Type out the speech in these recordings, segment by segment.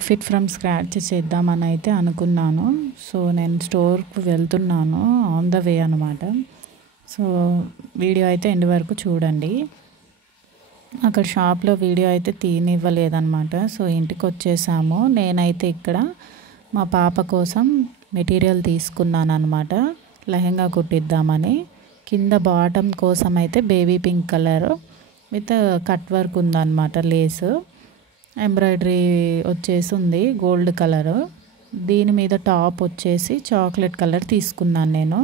Outfit from scratch చేద్దామని అయితే అనుకున్నాను. సో నేను స్టోర్కి వెళ్తున్నాను, ఆన్ ద వే అనమాట. సో వీడియో అయితే ఎండ్ వరకు చూడండి. అక్కడ షాప్లో వీడియో అయితే తీయనివ్వలేదన్నమాట. సో ఇంటికి వచ్చేసాము. నేనైతే ఇక్కడ మా పాప కోసం మెటీరియల్ తీసుకున్నాను అనమాట, లెహంగా కుట్టిద్దామని. కింద బాటమ్ కోసం అయితే baby pink colour with cut work ఉందన్నమాట, లేసు ఎంబ్రాయిడరీ వచ్చేసి ఉంది గోల్డ్ కలరు. దీని మీద టాప్ వచ్చేసి చాక్లెట్ కలర్ తీసుకున్నాను నేను.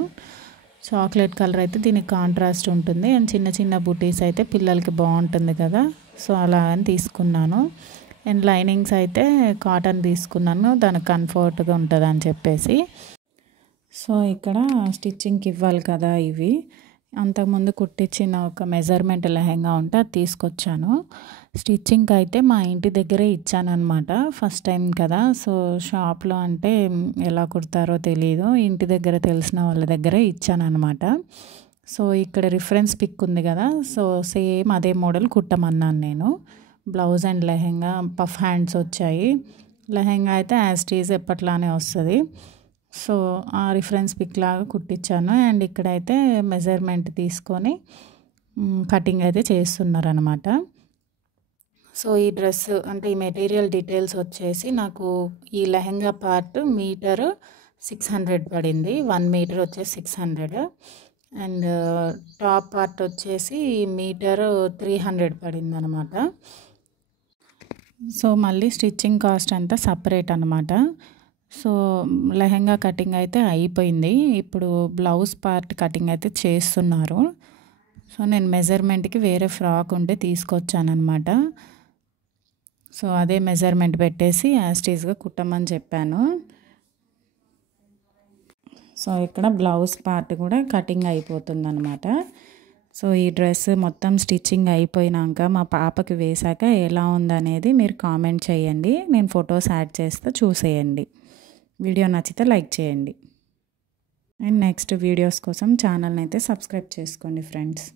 చాక్లెట్ కలర్ అయితే దీనికి కాంట్రాస్ట్ ఉంటుంది అండ్ చిన్న చిన్న బుటీస్ అయితే పిల్లలకి బాగుంటుంది కదా, సో అలా అని తీసుకున్నాను. అండ్ లైనింగ్స్ అయితే కాటన్ తీసుకున్నాను, దానికి కంఫర్ట్గా ఉంటుంది అని చెప్పేసి. సో ఇక్కడ స్టిచ్చింగ్కి ఇవ్వాలి కదా ఇవి. అంతకుముందు కుట్టించిన ఒక మెజర్మెంట్ లెహంగా ఉంటే అది తీసుకొచ్చాను. స్టిచ్చింగ్కి అయితే మా ఇంటి దగ్గరే ఇచ్చానమాట, ఫస్ట్ టైం కదా. సో షాప్లో అంటే ఎలా కుడతారో తెలియదు, ఇంటి దగ్గర తెలిసిన వాళ్ళ దగ్గరే ఇచ్చానమాట. సో ఇక్కడ రిఫరెన్స్ పిక్ ఉంది కదా, సో సేమ్ అదే మోడల్ కుట్టమన్నాను నేను. Blouse and lehenga puff hands వచ్చాయి. లెహంగా అయితే యాజ్ టీజ్ ఎప్పట్లానే వస్తుంది. సో ఆ రిఫరెన్స్ పిక్ లాగా కుట్టించాను. అండ్ ఇక్కడైతే మెజర్మెంట్ తీసుకొని కటింగ్ అయితే చేస్తున్నారనమాట. సో ఈ డ్రెస్ అంటే ఈ మెటీరియల్ డీటెయిల్స్ వచ్చేసి నాకు ఈ లెహంగా పార్ట్ మీటర్ 600 పడింది, 1 మీటర్ వచ్చేసి 600. అండ్ టాప్ పార్ట్ వచ్చేసి మీటర్ 300 పడింది అనమాట. సో మళ్ళీ స్టిచ్చింగ్ కాస్ట్ అంతా సపరేట్ అనమాట. సో లెహంగా కటింగ్ అయితే అయిపోయింది, ఇప్పుడు బ్లౌజ్ పార్ట్ కటింగ్ అయితే చేస్తున్నారు. సో నేను మెజర్మెంట్కి వేరే ఫ్రాక్ ఉంటే తీసుకొచ్చానమాట. సో అదే మెజర్మెంట్ పెట్టేసి యాస్టీస్గా కుట్టమని చెప్పాను. సో ఇక్కడ బ్లౌజ్ పార్ట్ కూడా కటింగ్ అయిపోతుంది అనమాట. సో ఈ డ్రెస్ మొత్తం స్టిచ్చింగ్ అయిపోయినాక మా పాపకి వేశాక ఎలా ఉందనేది మీరు కామెంట్ చేయండి, నేను ఫొటోస్ యాడ్ చేస్తే చూసేయండి. వీడియో నచ్చితే లైక్ చేయండి. అండ్ నెక్స్ట్ వీడియోస్ కోసం ఛానల్ని అయితే సబ్స్క్రైబ్ చేసుకోండి ఫ్రెండ్స్.